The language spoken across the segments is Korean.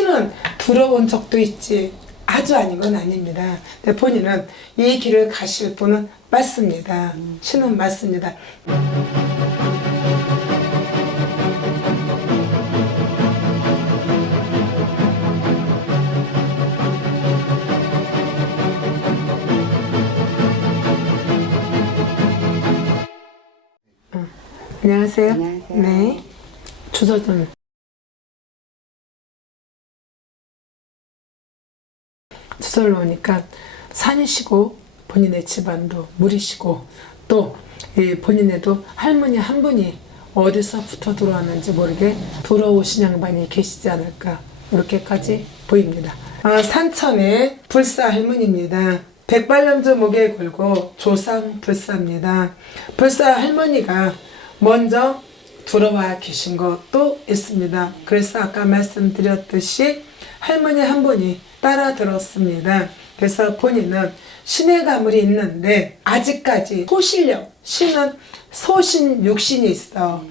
신은 들어온 적도 있지 아주 아닌 건 아닙니다. 근데 본인은 이 길을 가실 분은 맞습니다. 신은 맞습니다. 안녕하세요. 안녕하세요. 네. 주소 좀. 주소를 놓으니까 산이시고 본인의 집안도 물이시고 또 본인에도 할머니 한 분이 어디서부터 들어왔는지 모르게 들어오신 양반이 계시지 않을까 이렇게까지 보입니다. 산천의 불사 할머니입니다. 백발염주 목에 걸고 조상 불사입니다. 불사 할머니가 먼저 들어와 계신 것도 있습니다. 그래서 아까 말씀드렸듯이 할머니 한 분이 따라 들었습니다. 그래서 본인은 신의 가물이 있는데 아직까지 소실력, 신은 소신, 육신이 있어.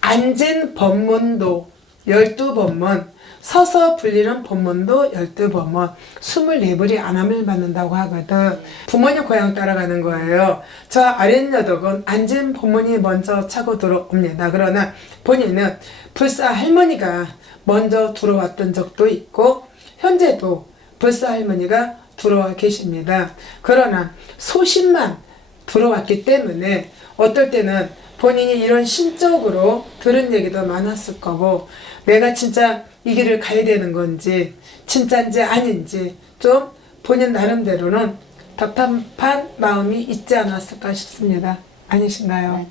앉은 법문도 12법문, 서서 불리는 법문도 12법문, 24불이 안함을 받는다고 하거든. 부모님 고향 따라가는 거예요. 저 아랫여덕은 앉은 법문이 먼저 차고 들어옵니다. 그러나 본인은 불사 할머니가 먼저 들어왔던 적도 있고 현재도 불사 할머니가 들어와 계십니다. 그러나 소신만 들어왔기 때문에 어떨 때는 본인이 이런 신적으로 들은 얘기도 많았을 거고 내가 진짜 이 길을 가야 되는 건지 진짜인지 아닌지 좀 본인 나름대로는 답답한 마음이 있지 않았을까 싶습니다. 아니신가요?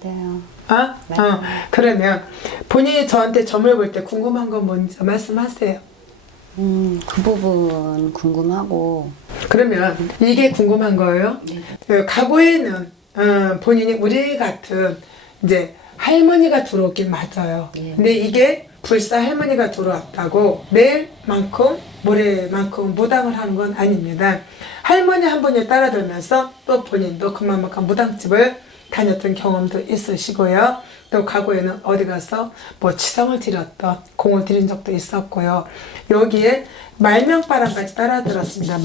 맞아요. 그러면 본인이 저한테 점을 볼 때 궁금한 건 뭔지 말씀하세요. 그 부분 궁금하고. 그러면 이게 궁금한 거예요. 네. 과거에는 본인이 우리 같은 이제 할머니가 들어오긴 맞아요. 네. 근데 이게 불사 할머니가 들어왔다고 내일만큼 모레만큼 무당을 하는 건 아닙니다. 할머니 한 분이 따라들면서 또 본인도 그만큼 무당집을 다녔던 경험도 있으시고요. 또 과거에는 어디 가서 뭐 치성을 드렸던 공을 드린 적도 있었고요. 여기에 말명바람까지 따라들었습니다.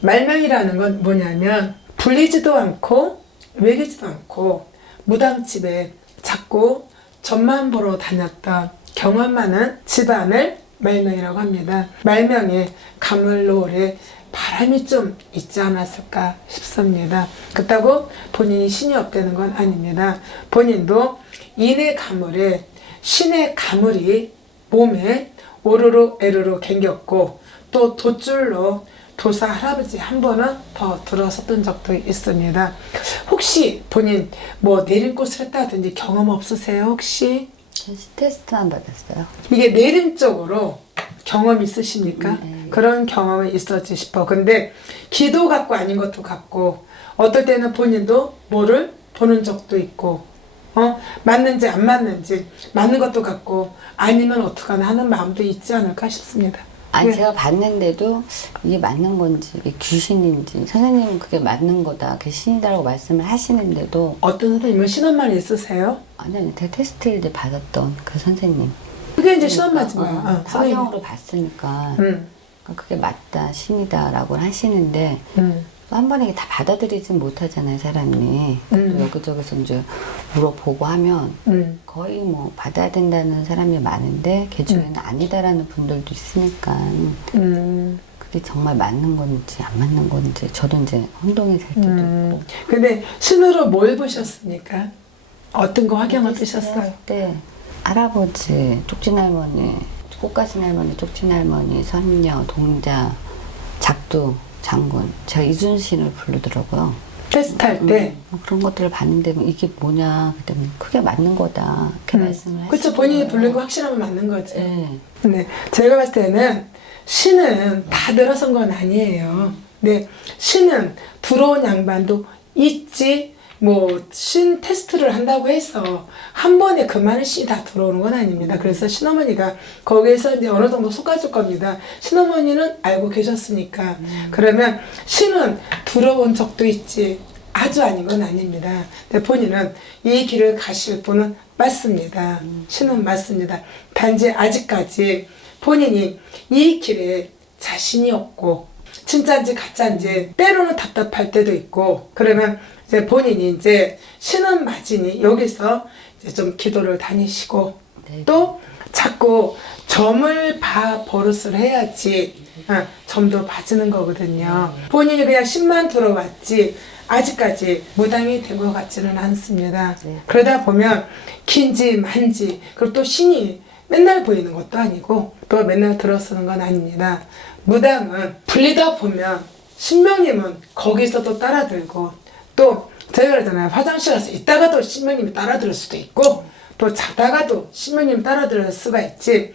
말명이라는 건 뭐냐면 불리지도 않고 외기지도 않고 무당집에 자꾸 점만 보러 다녔던 경험 많은 집안을 말명이라고 합니다. 말명에 가물노을에 바람이 좀 있지 않았을까 싶습니다. 그렇다고 본인이 신이 없다는 건 아닙니다. 본인도 인의 가물에 신의 가물이 몸에 오르르 에르르 갱겼고 또 돛줄로 도사 할아버지 한 번은 더 들어섰던 적도 있습니다. 혹시 본인 뭐 내림꽃을 했다든지 경험 없으세요? 혹시? 테스트만 받았어요. 이게 내림 쪽으로 경험 있으십니까? 네. 그런 경험이 있었지 싶어. 근데 기도 같고 아닌 것도 같고 어떨 때는 본인도 뭐를 보는 적도 있고 맞는지 안 맞는지 맞는 것도 같고 아니면 어떡하나 하는 마음도 있지 않을까 싶습니다. 아니 네. 제가 봤는데도 이게 맞는 건지 이게 귀신인지 선생님은 그게 맞는 거다 그게 신이다라고 말씀을 하시는데도 어떤 선생님은 신혼말이 있으세요? 아니 제가 테스트를 이제 받았던 그 선생님 그게 이제 신혼말이지만 성형으로 봤으니까 그게 맞다 신이다라고 하시는데 또 한 번에 이게 다 받아들이진 못하잖아요 사람이. 또 여기저기서 이제 물어보고 하면 거의 뭐 받아야 된다는 사람이 많은데 개중에는 아니다라는 분들도 있으니까 그게 정말 맞는 건지 안 맞는 건지 저도 이제 혼동이 될 때도 있고. 근데 신으로 뭘 보셨습니까? 어떤 거 확인을 뜨셨어요? 때 할아버지, 쪽진할머니, 꽃가신 할머니, 쪽진할머니, 선녀, 동자, 작두, 장군, 제가 이순신을 부르더라고요. 테스트할 때. 그런 것들을 봤는데 뭐 이게 뭐냐 그랬더니 크게 맞는 거다 이렇게 말씀을 하시고. 그렇죠. 본인이 부른 거 확실하면 맞는 거죠. 네. 네, 제가 봤을 때는 신은 다 들어선 건 아니에요. 네, 신은 들어온 양반도 있지. 뭐 신 테스트를 한다고 해서 한 번에 그만한 신이 다 들어오는 건 아닙니다. 그래서 신어머니가 거기에서 이제 어느 정도 속아줄 겁니다. 신어머니는 알고 계셨으니까. 그러면 신은 들어온 적도 있지 아주 아닌 건 아닙니다. 근데 본인은 이 길을 가실 분은 맞습니다. 신은 맞습니다. 단지 아직까지 본인이 이 길에 자신이 없고 진짜인지 가짜인지 때로는 답답할 때도 있고 그러면 이제 본인이 이제 신은 맞으니 여기서 이제 좀 기도를 다니시고 네. 또 자꾸 점을 봐 버릇을 해야지 점도 봐주는 거거든요. 본인이 그냥 10만 들어왔지 아직까지 무당이 된 것 같지는 않습니다. 네. 그러다 보면 긴지 만지 그리고 또 신이 맨날 보이는 것도 아니고 또 맨날 들어서는 건 아닙니다. 무당은 불리다 보면 신명님은 거기서 또 따라들고 또 저희가 그러잖아요. 화장실 가서 있다가도 신명님이 따라들을 수도 있고 또 자다가도 신명님이 따라들을 수가 있지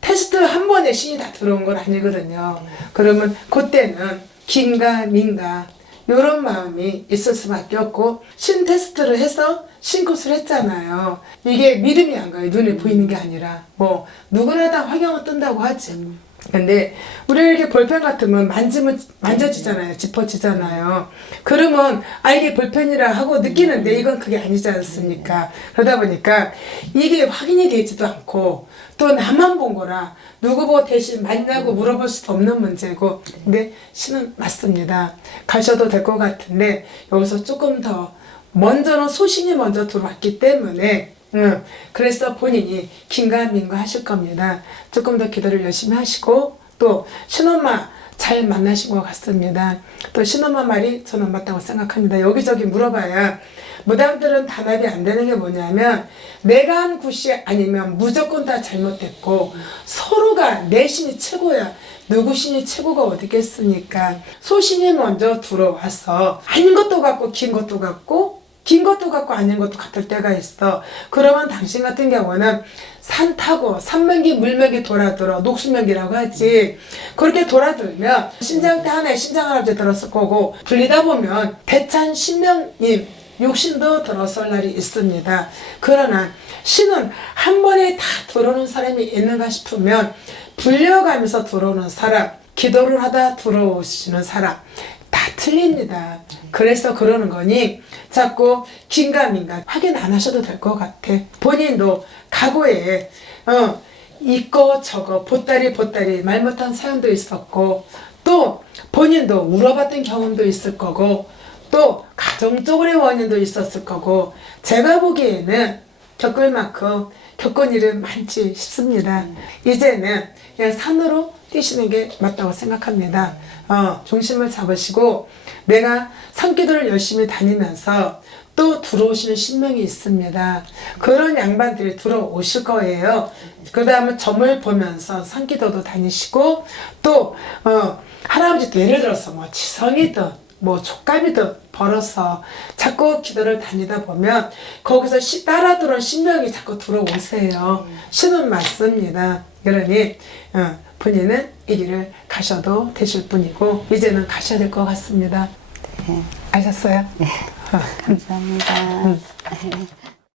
테스트 한 번에 신이 다 들어온 건 아니거든요. 그러면 그때는 긴가 민가 이런 마음이 있을 수밖에 없고 신 테스트를 해서 신굿을 했잖아요. 이게 믿음이 안 가요. 눈에 보이는 게 아니라 뭐 누구나 다 화경은 뜬다고 하지. 근데 우리 이렇게 볼펜 같으면 만지면 만져지잖아요. 짚어지잖아요. 그러면 아 이게 볼펜이라 하고 느끼는데 이건 그게 아니지 않습니까? 그러다 보니까 이게 확인이 되지도 않고 또 나만 본 거라 누구 보고 대신 맞냐고 물어볼 수도 없는 문제고 근데 신은 맞습니다. 가셔도 될 것 같은데 여기서 조금 더 먼저는 소신이 먼저 들어왔기 때문에 그래서 본인이 긴가민가 하실 겁니다. 조금 더 기도를 열심히 하시고 또 신엄마 잘 만나신 것 같습니다. 또 신엄마 말이 저는 맞다고 생각합니다. 여기저기 물어봐야 무당들은 단합이 안 되는 게 뭐냐면 내가 한 굿이 아니면 무조건 다 잘못됐고 서로가 내 신이 최고야. 누구 신이 최고가 어디겠습니까? 소신이 먼저 들어와서 아닌 것도 같고 긴 것도 같고 긴 것도 같고 아닌 것도 같을 때가 있어. 그러면 당신 같은 경우는 산 타고 산면기 물면기 돌아들어 녹수면기라고 하지. 그렇게 돌아들면 신장대 하나에 신장할아버지 들었을 거고 불리다 보면 대찬 신명님 육신도 들어설 날이 있습니다. 그러나 신은 한 번에 다 들어오는 사람이 있는가 싶으면 불려가면서 들어오는 사람, 기도를 하다 들어오시는 사람 다 틀립니다. 그래서 그러는 거니 자꾸 긴가민가 확인 안 하셔도 될 것 같아. 본인도 과거에 이거 저거 보따리 말 못한 사연도 있었고 또 본인도 울어봤던 경험도 있을 거고 또 가정적으로의 원인도 있었을 거고 제가 보기에는 겪을 만큼 겪은 일은 많지 싶습니다. 이제는 그냥 산으로 뛰시는 게 맞다고 생각합니다. 중심을 잡으시고 내가 산기도를 열심히 다니면서 또 들어오시는 신명이 있습니다. 그런 양반들이 들어오실 거예요. 그 다음에 점을 보면서 산기도도 다니시고 또 할아버지도 예를 들어서 뭐 지성이든 뭐 촉감이든 벌어서 자꾸 기도를 다니다 보면 거기서 따라 들어온 신명이 자꾸 들어오세요. 신은 맞습니다. 그러니 본인은 이 길을 가셔도 되실 분이고 이제는 가셔야 될 것 같습니다. 네. 아셨어요? 네. 감사합니다.